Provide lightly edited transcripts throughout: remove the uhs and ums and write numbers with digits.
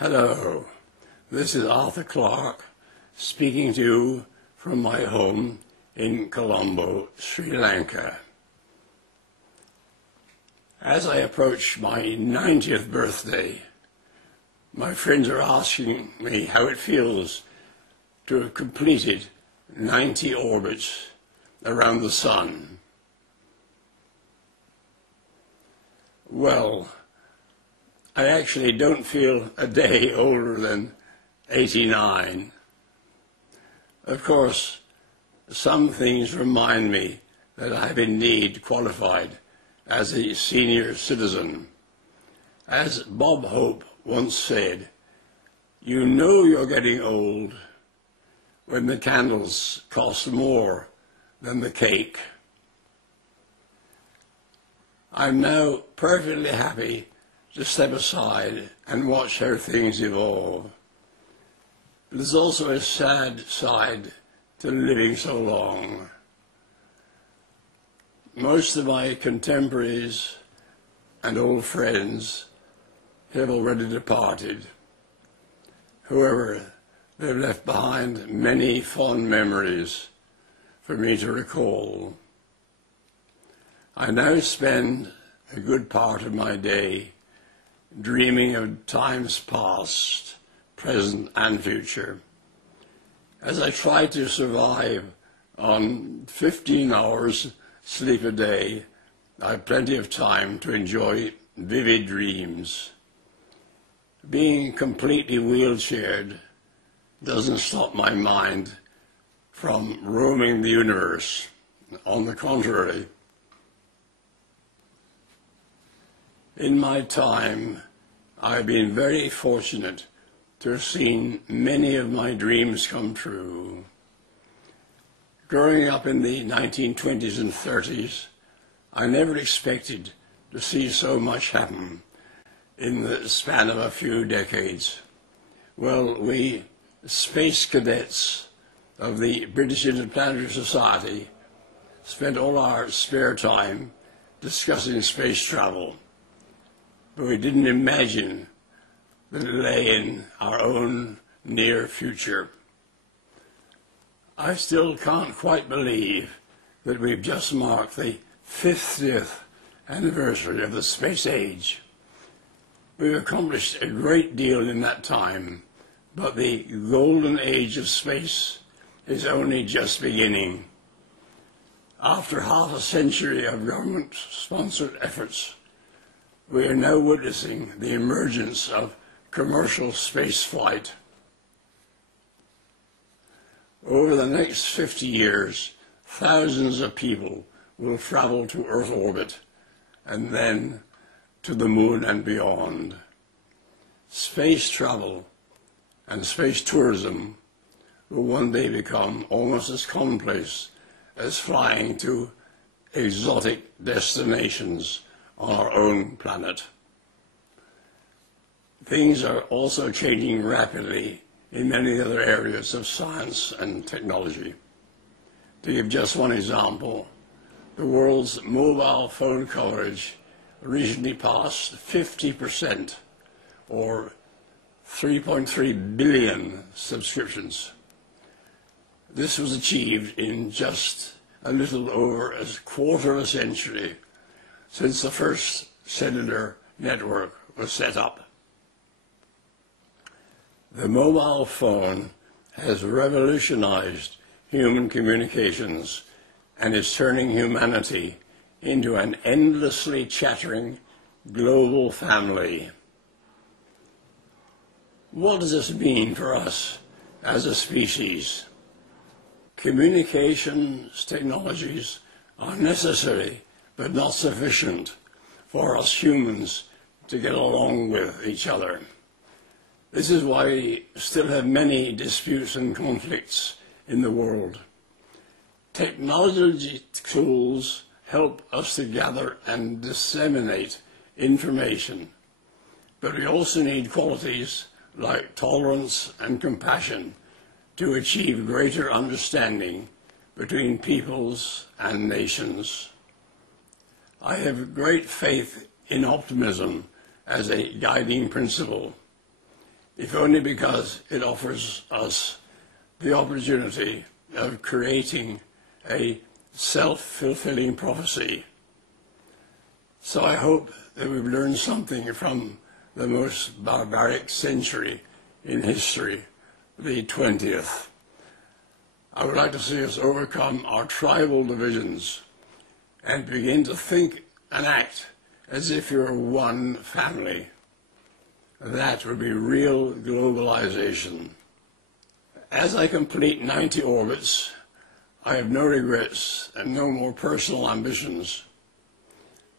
Hello, this is Arthur Clarke speaking to you from my home in Colombo, Sri Lanka. As I approach my 90th birthday, my friends are asking me how it feels to have completed 90 orbits around the sun. Well, I actually don't feel a day older than 89. Of course, some things remind me that I have indeed qualified as a senior citizen. As Bob Hope once said, you know you're getting old when the candles cost more than the cake. I'm now perfectly happy to step aside and watch how things evolve. But there's also a sad side to living so long. Most of my contemporaries and old friends have already departed. However, they've left behind many fond memories for me to recall. I now spend a good part of my day dreaming of times past, present and future. As I try to survive on 15 hours sleep a day, I have plenty of time to enjoy vivid dreams. Being completely wheelchaired doesn't stop my mind from roaming the universe. On the contrary, in my time, I've been very fortunate to have seen many of my dreams come true. Growing up in the 1920s and 30s, I never expected to see so much happen in the span of a few decades. Well, we space cadets of the British Interplanetary Society spent all our spare time discussing space travel. But we didn't imagine that it lay in our own near future. I still can't quite believe that we've just marked the 50th anniversary of the space age. We've accomplished a great deal in that time, but the golden age of space is only just beginning. After half a century of government-sponsored efforts, we are now witnessing the emergence of commercial space flight. Over the next 50 years, thousands of people will travel to Earth orbit and then to the moon and beyond. Space travel and space tourism will one day become almost as commonplace as flying to exotic destinations on our own planet. Things are also changing rapidly in many other areas of science and technology. To give just one example, the world's mobile phone coverage recently passed 50%, or 3.3 billion subscriptions. This was achieved in just a little over a quarter of a century since the first cellular network was set up. The mobile phone has revolutionized human communications and is turning humanity into an endlessly chattering global family. What does this mean for us as a species? Communications technologies are necessary but not sufficient for us humans to get along with each other. This is why we still have many disputes and conflicts in the world. Technology tools help us to gather and disseminate information, but we also need qualities like tolerance and compassion to achieve greater understanding between peoples and nations. I have great faith in optimism as a guiding principle. if only because it offers us the opportunity of creating a self-fulfilling prophecy. So I hope that we've learned something from the most barbaric century in history, the 20th. I would like to see us overcome our tribal divisions and begin to think and act as if you're one family. That would be real globalization. As I complete 90 orbits, I have no regrets and no more personal ambitions.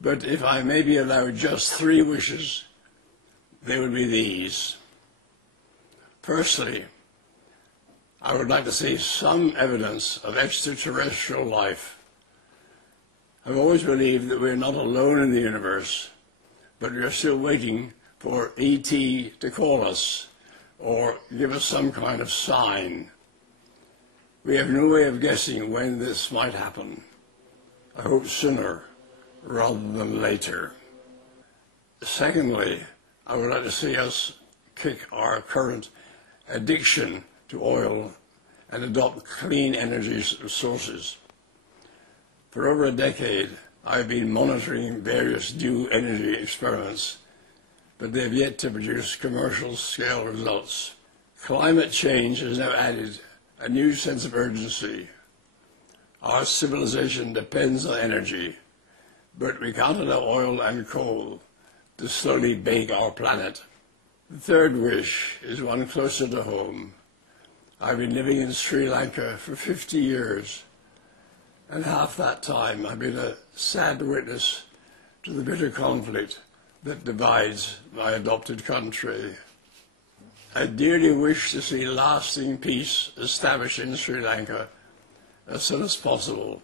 But if I may be allowed just 3 wishes, they would be these. Firstly, I would like to see some evidence of extraterrestrial life. I've always believed that we're not alone in the universe, but we are still waiting for E.T. to call us or give us some kind of sign. We have no way of guessing when this might happen. I hope sooner rather than later. Secondly, I would like to see us kick our current addiction to oil and adopt clean energy sources. For over a decade, I've been monitoring various new energy experiments, but they've yet to produce commercial-scale results. Climate change has now added a new sense of urgency. Our civilization depends on energy, but we can't allow oil and coal to slowly bake our planet. The third wish is one closer to home. I've been living in Sri Lanka for 50 years, and half that time I've been a sad witness to the bitter conflict that divides my adopted country. I dearly wish to see lasting peace established in Sri Lanka as soon as possible,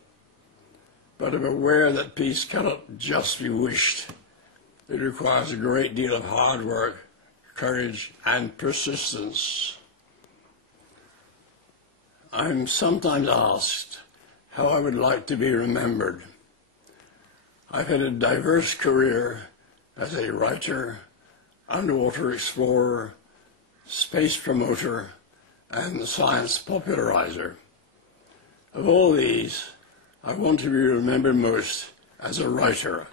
but I'm aware that peace cannot just be wished. It requires a great deal of hard work, courage, and persistence. I'm sometimes asked how I would like to be remembered. I've had a diverse career as a writer, underwater explorer, space promoter, and science popularizer. Of all these, I want to be remembered most as a writer,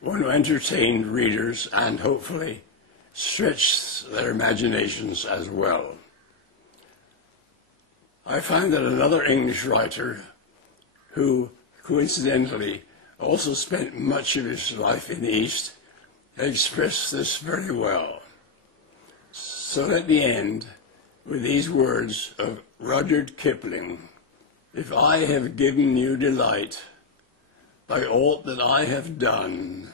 one who entertained readers and hopefully stretched their imaginations as well. I find that another English writer who, coincidentally, also spent much of his life in the East, expressed this very well. So let me end with these words of Rudyard Kipling. If I have given you delight by aught that I have done,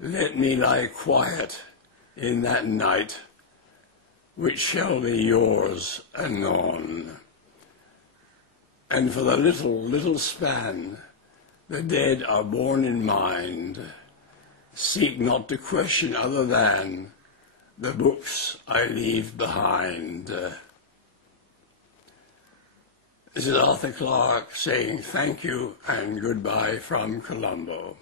let me lie quiet in that night, which shall be yours anon. And for the little span, the dead are born in mind. Seek not to question other than the books I leave behind. This is Arthur Clarke saying thank you and goodbye from Colombo.